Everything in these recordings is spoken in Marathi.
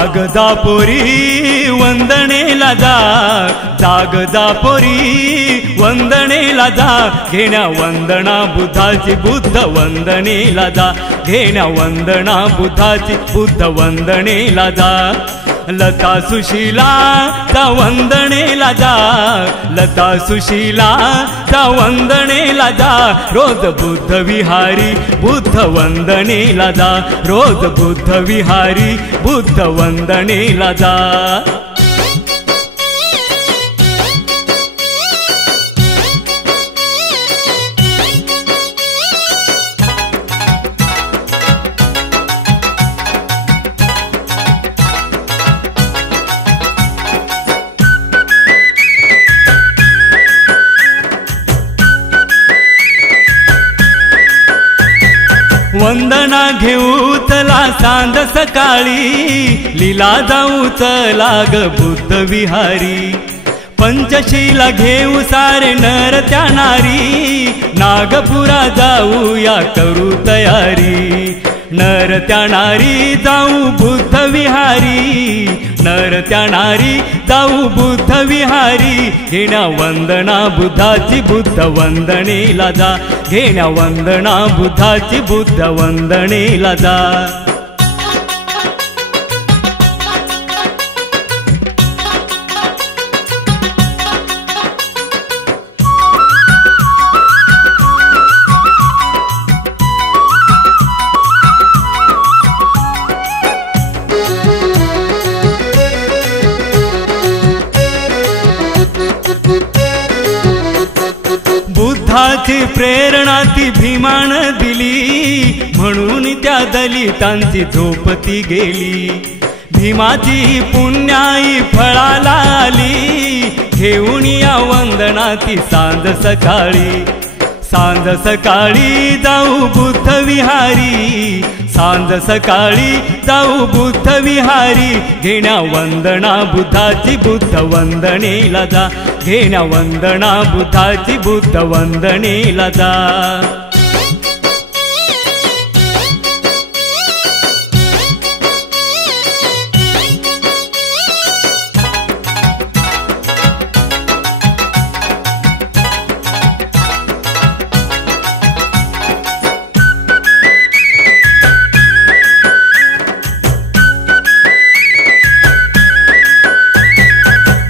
जाग जा पोरी वंदनेला जा, जाग जा पोरी वंदनेला जा, घेण्या वंदना बुद्धाची बुद्ध वंदनेला जा, घेण्या वंदना बुद्धाची बुद्ध वंदनेला जा। लता सुशीला चा वंदनेला जा, लता सुशीला चा वंदनेला जा, रोज बुद्ध विहारी बुद्ध वंदनेला जा, रोज बुद्ध विहारी बुद्ध वंदनेला जा। वंदना घेऊ चला सांज सकाळी, लीला जाऊ चला ग बुद्ध विहारी, पंचशीला घेऊ सारे नर त्या नारी, नागपुरा जाऊ या करू तयारी, नर त्या नारी जाऊ बुद्ध विहारी, नर त्या नारी जाऊ बुद्ध विहारी, घेण्या वंदना बुद्धाची बुद्ध वंदनेला जा, घेण्या वंदना बुद्धाची बुद्ध वंदनेला जा। बुद्धाची प्रेरणा ती भीमान दिली, म्हणून त्या दलितांची झोपती गेली, भीमाची पुण्याई फळाला आली, घेऊन या वंदना ती सांज सकाळी, सांज सकाळी जाऊ बुद्ध विहारी, सांज सकाळी जाऊ बुद्ध विहारी, घेण्या वंदना बुद्धाची बुद्ध वंदनेला जा, घेण्या वंदना बुद्धाची बुद्ध वंदनेला जा।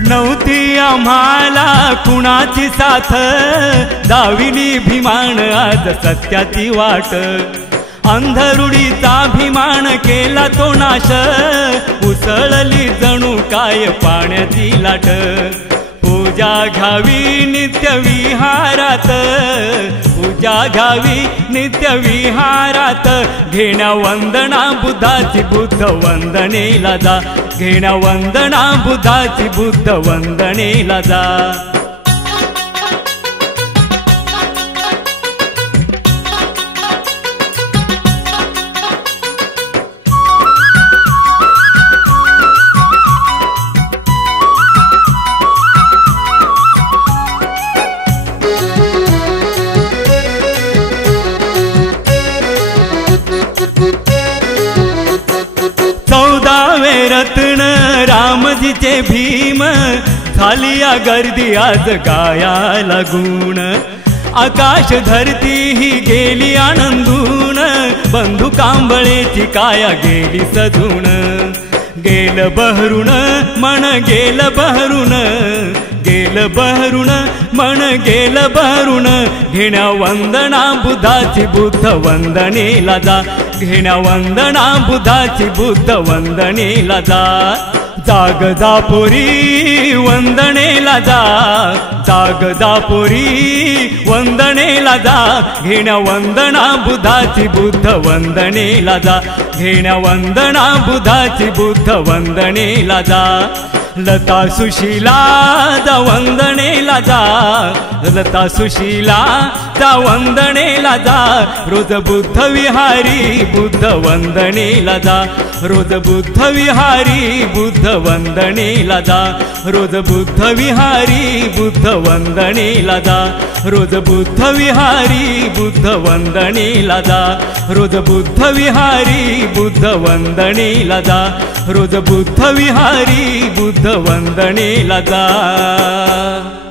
नव्हती आम्हाला कुणाची साथ, दाविली भीमान आज सत्याची वाट, अंधरुडीचा भीमान केला तो नाश, उसळली जणू काय पाण्याची लाट, पूजा घ्यावी नित्य विहारात, पूजा घ्यावी नित्य विहारात, घेण्या वंदना बुद्धाची बुद्ध वंदनेला जा, घेण्या वंदना बुद्धाची बुद्ध वंदनेला जा। रत्न रामजीचे भीम, झाली या गर्दी आज गायाला गुण, आकाश धरती ही गेली आनंदून, बंधू कांबळेची काया गेली सजून, गेल बहरून मन गेल बहरून, गेल बहरून मन गेल बहरून, घेण्या वंदना बुद्धाची बुद्ध वंदनेला जा, घेण्या वंदना बुद्धाची बुद्ध वंदनेला जा। जाग जा पोरी वंदनेला जा, जाग जा पोरी वंदनेला जा, घेण्या वंदना बुद्धाची बुद्ध वंदनेला जा, घेण्या वंदना बुद्धाची बुद्ध वंदनेला जा। लता सुशीला जा वंदनेला जा, लता सुशीला जा वंदनेला जा, रोज बुद्ध विहारी बुद्ध वंदनेला जा, रोज बुद्ध विहारी बुद्ध वंदनेला जा, रोज बुद्ध विहारी बुद्ध वंदनेला जा, रोज बुद्ध विहारी बुद्ध वंदनेला जा, रोज बुद्ध विहारी बुद्ध वंदनेला जा, रोज बुद्ध विहारी बुद्ध वंदनेला जा।